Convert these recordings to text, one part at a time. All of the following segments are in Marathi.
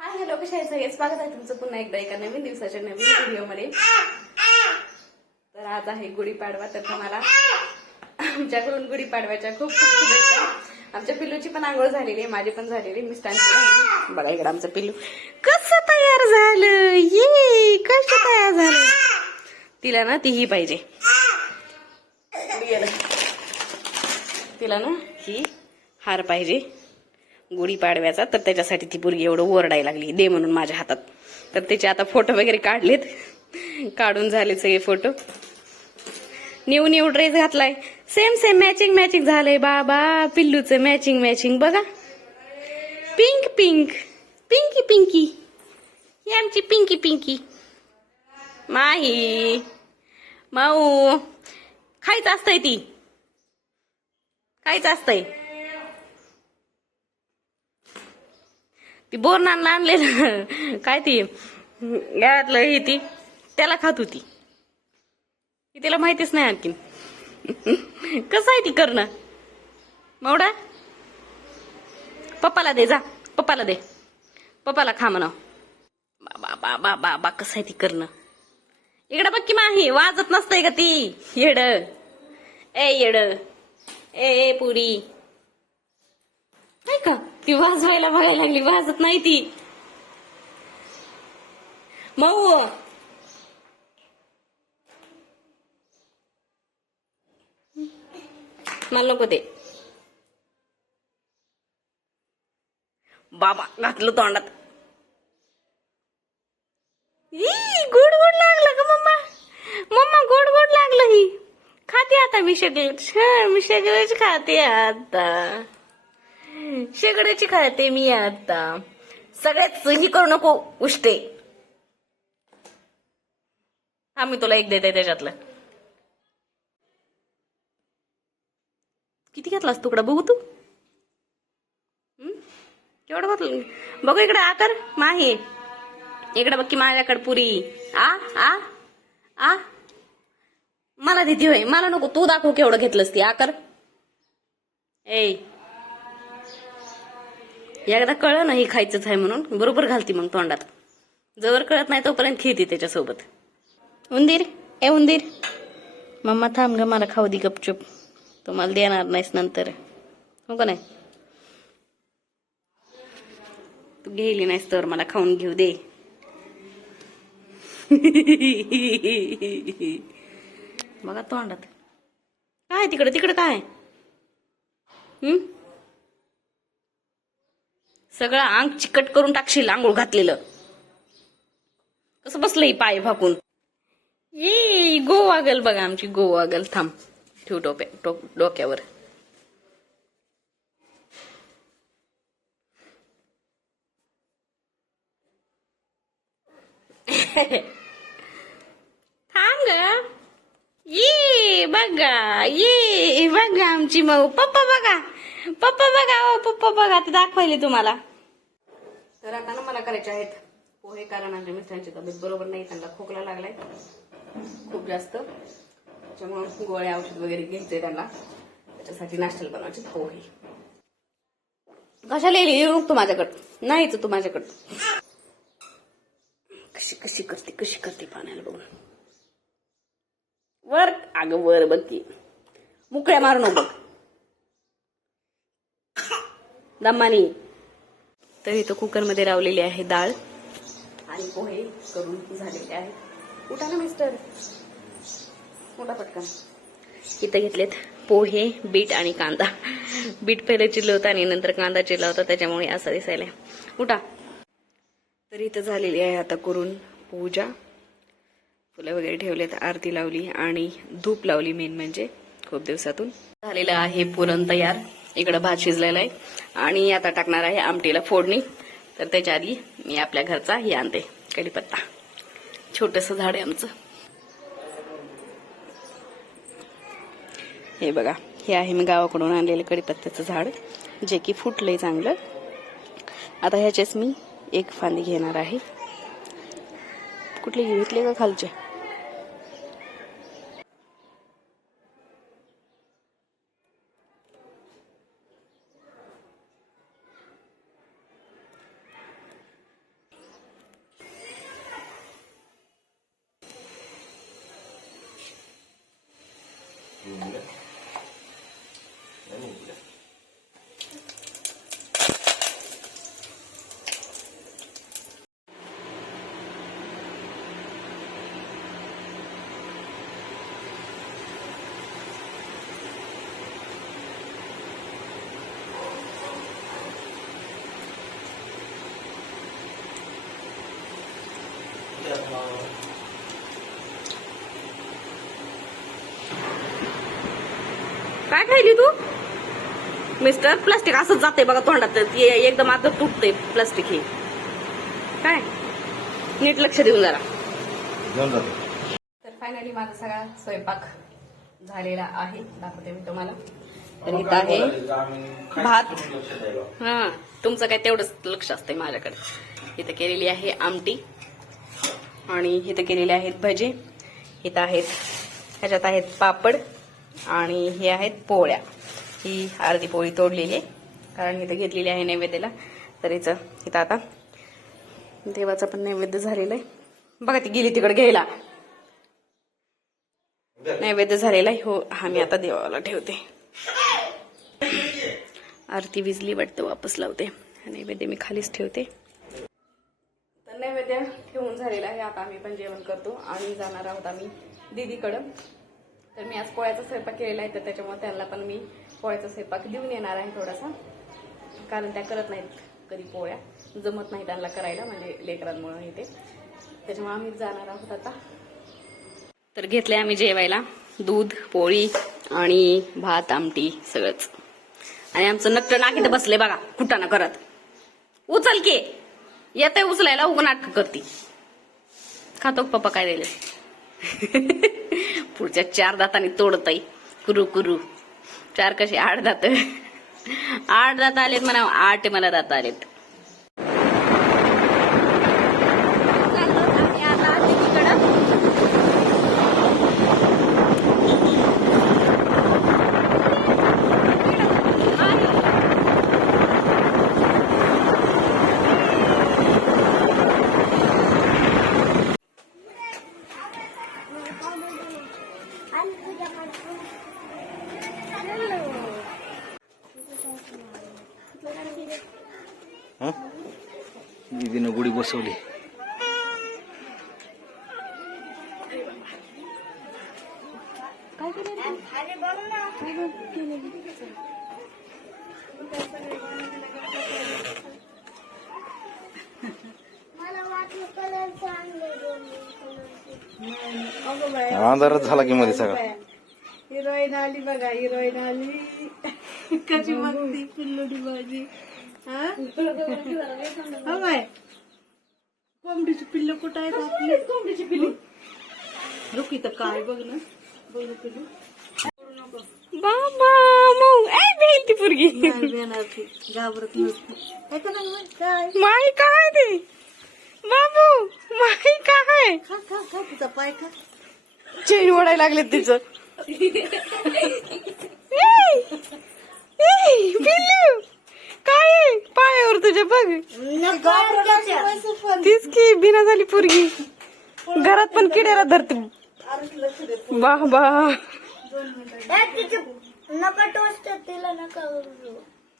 हाय हॅलो कशा आहे सगळे स्वागत आहे तुमचं पुन्हा एकदा एका नवीन दिवसाच्या नवीन व्हिडिओमध्ये. तर आज आहे गुढीपाडवा तर तुम्हाला आमच्याकडून गुढीपाडव्याच्या खूप खूप शुभेच्छा. आमच्या पिल्लूची पण आंघोळ झालेली आहे माझी पण झालेली मिस्टांची झाली. बघा इकडं आमचं पिल्लू. कसं तयार झालं? ये कसं तयार झालं? तिला ना तीही पाहिजे. तिला ना ही हार पाहिजे. गुढीपाडव्याचा तर त्याच्यासाठी ती पोरगी एवढं ओरडायला लागली दे म्हणून माझ्या हातात. तर त्याचे आता फोटो वगैरे काढलेत. काढून झाले सगळे फोटो. न्यू न्यू ड्रेस घातलाय. सेम सेम मॅचिंग मॅचिंग झालंय बाबा. पिल्लूचं मॅचिंग मॅचिंग बघा. पिंक पिंक पिंकी पिंकी ही आमची पिंकी पिंकी माही. माऊ. खायचं असतंय ती. खायचं असतंय. ती बोरणानं आणलेलं. काय ती? गावातलं ही ती त्याला खात होती. ती तिला माहितीच नाही आणखीन. कसं आहे ती करणं? मावडा पप्पाला दे जा. पप्पाला दे. पप्पाला खा म्हणा बाबा बाबा बाबा कसं आहे ती करणं? इकडं बघ की माही वाजत नसतंय का ती. येड. ए येड. ए ए पुरी. नाही का? ती वाजवायला बघायला लागली वाजत नाही ती. मऊ. मला नको ते. बाबा घातलं तोंडात. गोड गोड लागलं का मम्मा. मम्मा गोड गोड लागलं ही. खाते आता मी सगळे. मी सगळेच खाते आता. शेगड्याची खाते मी आता. सगळ्यात ही करू नको उष्टे. हा मी तुला एक देते त्याच्यातलं. किती घेतलास तुकडा बघू तू. केवढं बघ बघू इकडे आकर माहे. इकडे बघ की माझ्याकडे पुरी. आ आ आ. मला देते होय मला नको. तू दाखव केवढं घेतलंस ती आकर. ए एकदा कळलं ना ही खायचंच आहे म्हणून बरोबर घालती मग तोंडात. जवळ कळत नाही तोपर्यंत खेळते त्याच्यासोबत. उंदीर? ए उंदीर. मम्मा थांब ग मला खाऊ दे गपचूप. तुम्हाला देणार नाहीस नंतर. हो का नाही? तू गेली नाहीस तर मला खाऊन घेऊ दे. बघा तोंडात. काय तिकडे? तिकडे काय? हम्म सगळं अंग चिकट करून टाकशील आंघोळ घातलेलं. कसं बसलंय पाय भाकून? ये गोवागल बघा आमची गोवागल. थांब ठेव टोप्या डोक्यावर. थांब ग. ये बघा ये बघा आमची मऊ. पप्पा बघा पप्पा बघा ओ पप्पा बघा ते दाखवायले तुम्हाला. तर आता ना मला करायचे आहेत पोहे कारण आमच्या मिस्टरांची तब्येत बरोबर नाही त्यांना खोकला लागलाय खूप जास्त. त्याच्यामुळं गोळ्या औषध वगैरे घ्यायचंय त्यांना. त्याच्यासाठी नाश्त्याला बनवायचे पोहे. कशाला येईल येऊ तू माझ्याकडं. नाहीच तू माझ्याकडं. कशी कशी करते कशी करते पाण्याला बघून. वर अगं वर बघ की. मुकळ्या मारू नको बघ दमानी. तर इथं कुकरमध्ये लावलेली आहे डाळ आणि पोहे करून झालेले आहेत. उठा ना मिस्टर मोठा पटकन. इथं घेतलेत पोहे बीट आणि कांदा. बीट पहिले चिरलं होतं आणि नंतर कांदा चिरला होता त्याच्यामुळे असं दिसायला उठा. तर इथं झालेली आहे आता करून पूजा. फुलं वगैरे ठेवलेत आरती लावली आणि धूप लावली मेन म्हणजे खूप दिवसातून. झालेलं आहे पुरण तयार. इकडं भात शिजलेला आहे आणि आता टाकणार आहे आमटीला फोडणी. तर त्याच्या आधी मी आपल्या घरचा हे आणते कढीपत्ता. छोटस झाड आहे आमचं. हे बघा हे आहे मी गावाकडून आणलेलं कढीपत्त्याचं झाड जे की फुटलंय चांगलं. आता ह्याचेच मी एक फांदी घेणार आहे. कुठले घेतले का खालचे? 嗯 काय खायली तू? मिस्टर प्लास्टिक असंच जाते बघा तोंडात. ते एकदम आता तुटते प्लास्टिक हे. काय? नीट लक्ष देऊन जरा. तर फायनली माझा सगळा स्वयंपाक झालेला आहे. दाखवते मी तुम्हाला. तर इथं आहे भात. हा तुमचं काय तेवढंच लक्ष असतंय माझ्याकडे. इथं केलेली आहे आमटी आणि इथं केलेले आहेत भजे. इथं आहेत ह्याच्यात आहेत पापड. आणि हे आहेत पोळ्या. ही अर्धी पोळी तोडलेली आहे. कारण इथं घेतलेली आहे नैवेद्याला. तर हिचं इथं आता देवाचा पण नैवेद्य झालेला आहे. बघा ती गेली तिकडे घ्यायला. नैवेद्य झालेला आहे. हो हा मी आता देवाला ठेवते. आरती विजली वाटतं वापस लावते. नैवेद्य मी खालीच ठेवते. तर नैवेद्य ठेवून झालेला आहे. आता आम्ही पण जेवण करतो. आणि जाणार आहोत आम्ही दीदीकडं. तर मी आज पोळ्याचा स्वयंपाक केलेला आहे तर त्याच्यामुळे त्यांना पण मी पोळ्याचा स्वयंपाक देऊन येणार आहे थोडासा. कारण त्या करत नाहीत कधी पोळ्या. जमत नाही त्यांना करायला म्हणजे लेकरांमुळे इथे त्याच्यामुळे आम्ही जाणार आहोत आता. तर घेतले आम्ही जेवायला. दूध पोळी आणि भात आमटी सगळंच. आणि आमचं नक्क नाकीत बसले बघा कुटाना करत. उचल की! येते उचलायला उगं नाटक करती. खातो पप्पा काय दिले पुढच्या चार दातांनी तोडताई कुरू कुरू. चार कसे? आठ दात. आठ दात आलेत म्हणा आठ मला दात आलेत. अंधारच झाला की मध्ये सगळा. हिरोईन आली बघा हिरोईन आली. कशी बघती पिल्लुडी भाजी हा? हो बाय. कोंबडीची पिल्ल कुठं आहेत आपली? कोंबडीची पिल्लू. रुक इथं काय बघ ना. बाबा मऊ ए भेल ती पुरगी. नसते काय मग? ते? बाबू माई काय? तिचा पाय खा चेन ओढायला लागले तिचं काय? पायावर तुझ्या बघ. तीच की बिना झाली पुरगी. घरात पण किड्याला धरते. बा बा नका टोस्ट तिला नका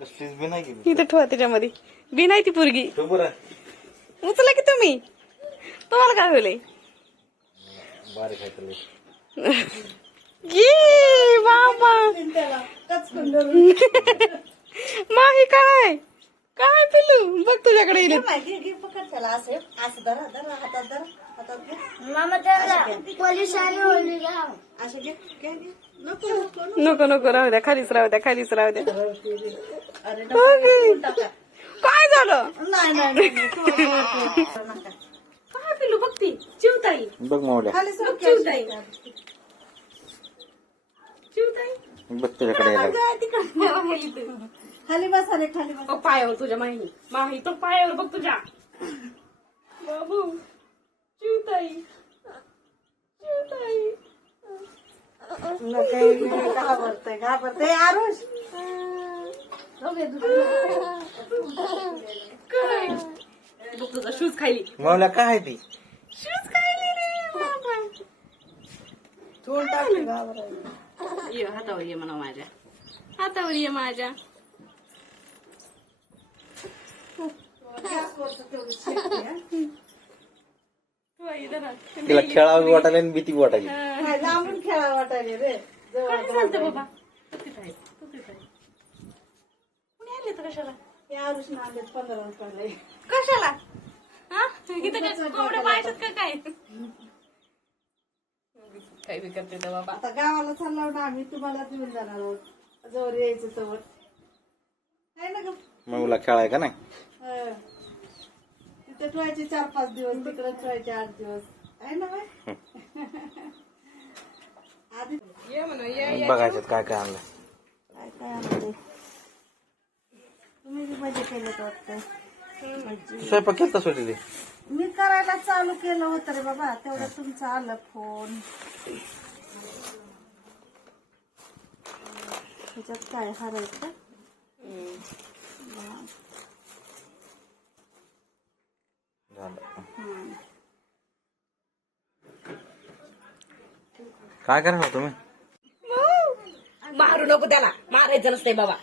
कसलीच बी नाही गेली इथं ठेवा त्याच्यामध्ये बी नाही ती पुरगी. तो बरं उचला की तुम्ही. तुम्हाला काय होईल? माही काय? काय पिल्लू? बघ तुझ्याकडे येईल घे. मामा त्याला असे घे. घे. घे नको नको नको. नको राहू द्या. खालीच राहू द्या खालीच राहू द्या. अरे ओके. नको टाका काय झालं? नाही नाही नाही, नाही. थोडं- थोडं- थोडं नका. काय पिल्लू बघती चिवताई. बघ मावल्या. खाली सर चिवताई. चिवताई. बघ तुझ्याकडे यायला. खाली बसा रे खाली बसा. बघ पायावर तुझ्या माही माही तो पायावर बघ तुझ्या. बाबू. चिवताई नका घाबरतय घाबरतय. आरुष! काय? तुझा शूज खायली. मावल्या काय आहे ती शूज खायली रे बाबा तोंड टाकले घाबरायला. ये हातावर ये म्हणा माझ्या. हातावर ये माझ्या. तिला खेळावी वाटायला आणि भीती वाटायली. काय लांबून खेळा वाटायले रे. बाबा? कशाला? या दिवशी आले पंधरा पडले कशाला? हा? इथं काय कोंबड्या पाहायच्यात का काय? काय बी करते तर बाबा? आता गावाला चाललो ना आम्ही तुम्हाला देऊन जाणार आहोत. जवळ यायचं तवर आहे ना ग? मग मुला खेळाय का नाही? हं. तिथे ठेवायचे चार पाच दिवस तिकडे ठेवायचे आठ दिवस. आहे ना बाई? आधी बघायच्यात काय काय आणलं काय काय आणते तुम्ही बी मजा केलं वाटतं. तू स्वयंपाक केलता सोडली मी करायला चालू केलं होतं रे बाबा तेवढं तुमचं आलं फोन. ह्याच्यात काय हरायचं झालं काय करणार तुम्ही? मारू नको त्याला. मारायचं नसतंय बाबा.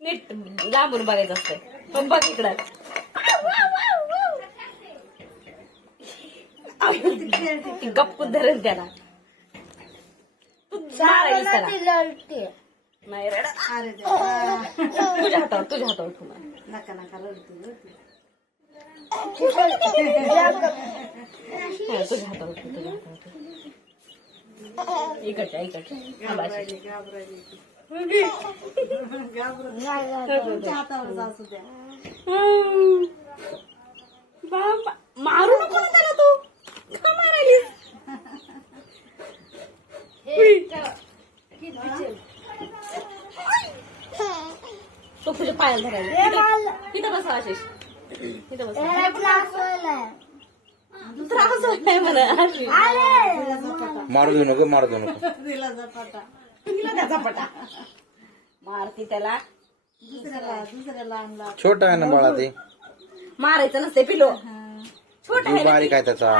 नीट लांबून बघायचं असतंय. पण बघ इकडं. गप्प धरण त्याला. तू मारायलीस त्याला. ती लढते. नाही रडत. अरे देवा. तुझ्या हातावर तुझ्या हातावर ठेवून नका नका रडते बाबा मारू नको ना त्याला तू का मारायलीस तो तुझ्या पायाला धरायला तिथं बसा आशिष त्रास मारू देऊ नको मारू देऊ नको झपाटा तिला त्याचा पटा मारती त्याला दुसऱ्याला दुसऱ्याला आणला छोटा आहे ना बाळा ते मारायचं नसते पिलो छोटा जीव बारीक आहे त्याचा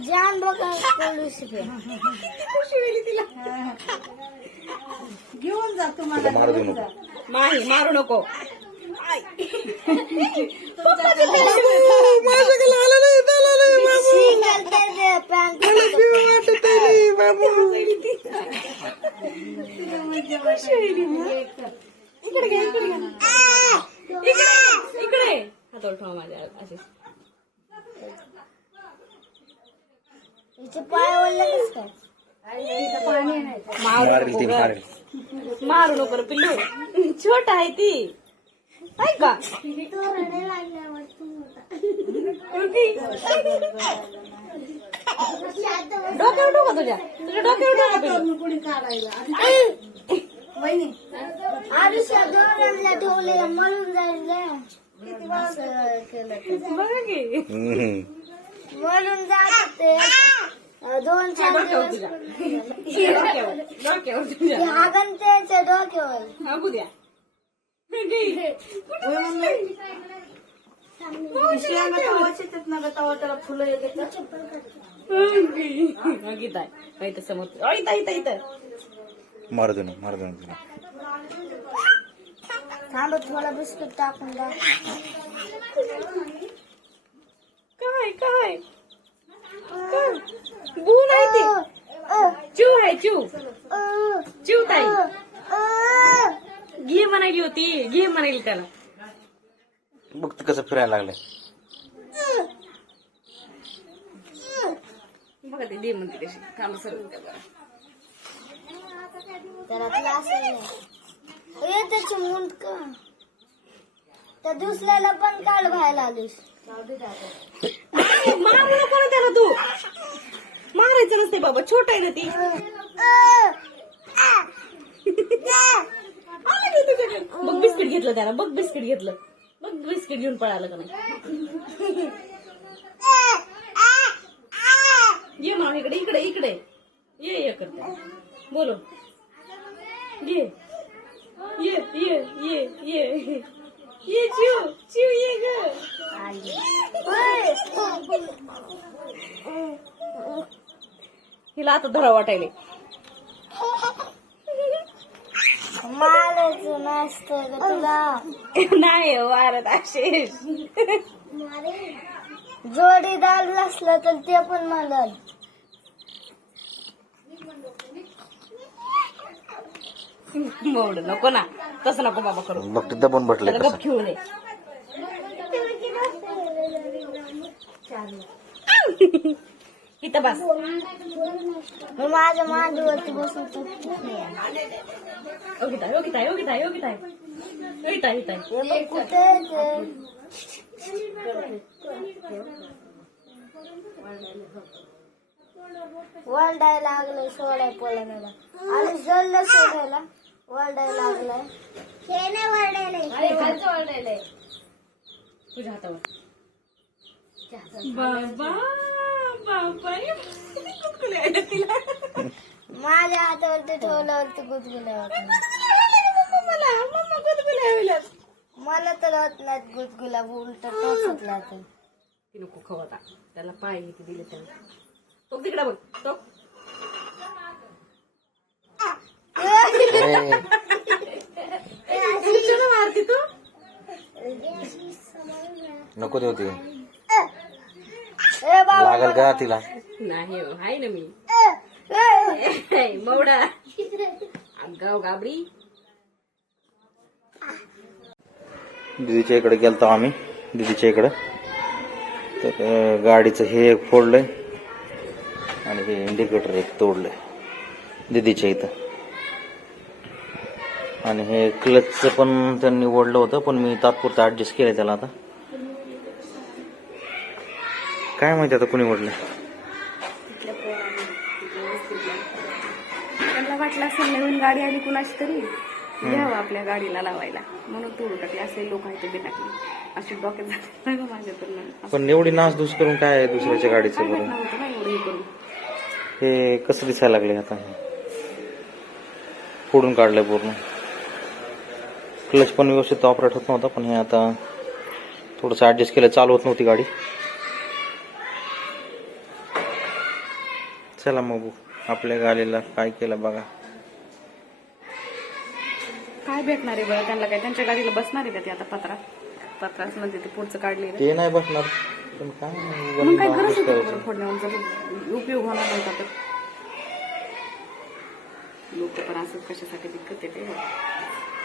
जान बघा घेऊन जा तुम्हाला मारू देऊ नको मारू नको. इकडे ठेवा माझ्या पाय ओढले काय मारू नको. पिल्लू. छोटा आहे ती. आहे का? तो रडे लागल्यावर तू मोठा. डोक्यावर डोका तुझ्या तुझ्या डोक्यावर डोका कुणी काढायला वहिनी. आयुष्यात ठेवले मरून जाईल असं केलं तर. बघा की. हम्म. मरून जात. ते दोन चार डोक्यावर दिवस तुझ्या. डोक्यावर. डोक्यावर तुझ्या. हागन त्याच्या डोक्यावर. मागू द्या. फुलं येतात समोर अ, इथं इथं इथं मारू देऊ नको मारू देऊ नको तिला. थांब थोडा बिस्किट टाकून द्या काय काय काय? बू नाही ती चू आहे चू चू ताई घे म्हणाली होती. घे म्हणाली त्याला. बघ ते कसं फिरायला लागलंय. बघा ते दे म्हणते कशी. काम त्याला ये त्याची मुंडक त्या दुसऱ्याला पण काढ व्हायला आलीस. मारू नको ना त्याला तू. मारायचं नसते बाबा. छोटा आहे ना ती. की. बघ बिस्किट घेतलं त्याला बघ बिस्किट घेतलं. बघ बिस्किट घेऊन पळालं का नाही. ये मग इकडे इकडे इकडे. ये ये करते बोलो. ये. ये ये ये ये. ये चिव चिव ये ग. हिला आता धरा वाटायले मारायच नसतं ग तुला नाही हो, वारत आशिष जोडीदार नसलं तर ते पण मोड नको ना. तसं नको बाबा करू. बघ ते दबून कसं गप खेळू दे इथं बस. मी माझ्या मांडीवरती बसून तू योगिता योगिता योगिता योगिता. योगिता लागलंय सोडाय पळण्याला आणि जल्ल सोडायला. वरडायला लागलाय. हे नाही वरडायला तुझ्या हातावर. बाबा. तिला माझ्या हातावरती ठेवल्यावरती गुदगुल्या होत मला तर होत नाहीत गुदगुला उलट टोचतला ते ती नको खवता त्याला पाय किती दिले त्याला तो तिकडे बघ तो मारती तू नको देऊ लागल का तिला? नाही हो, आहे ना मी. मवडा. गाव गाबडी. दीदीच्या इकडे गेलतो आम्ही दीदीच्या इकडं. तर अं, गाडीचं हे एक फोडलंय आणि हे इंडिकेटर एक तोडलंय दीदीच्या इथं. आणि हे क्लचचं पण त्यांनी ओढलं होतं पण मी तात्पुरतं ऍडजस्ट केलं त्याला आता. काय माहिती आता कुणी ओढलं त्यांना वाटलं असेल नवीन गाडी आली कुणाची तरी. घ्यावं आपल्या गाडीला लावायला. म्हणून तोडून टाकले असे लोक आहेत ते टाकले अशी डोक्यात माझ्या तर पण एवढी नासधूस करून काय आहे दुसऱ्याच्या गाडीचं एवढं करून. हे कसं दिसायला लागले आता हे? फोडून काढलंय पूर्ण. क्लच पण व्यवस्थित ऑपरेट होत नव्हता पण हे आता थोडंसं ऍडजस्ट केलं. चालू होत नव्हती गाडी. चला मग बघू. आपल्या गाडीला काय केलं बघा. काय भेटणार आहे बरं? त्यांना काय? त्यांच्या गाडीला बसणार आहे का ते आता पत्रा? पत्राच म्हणजे ते पुढचं काढलेलं. ते नाही बसणार. पण काय मग काय गरज adjust होती करायचं. बरं फोडण्यावर? जर उपयोग होणार नव्हता तर. लोक पण असं कशासाठी विकत ते.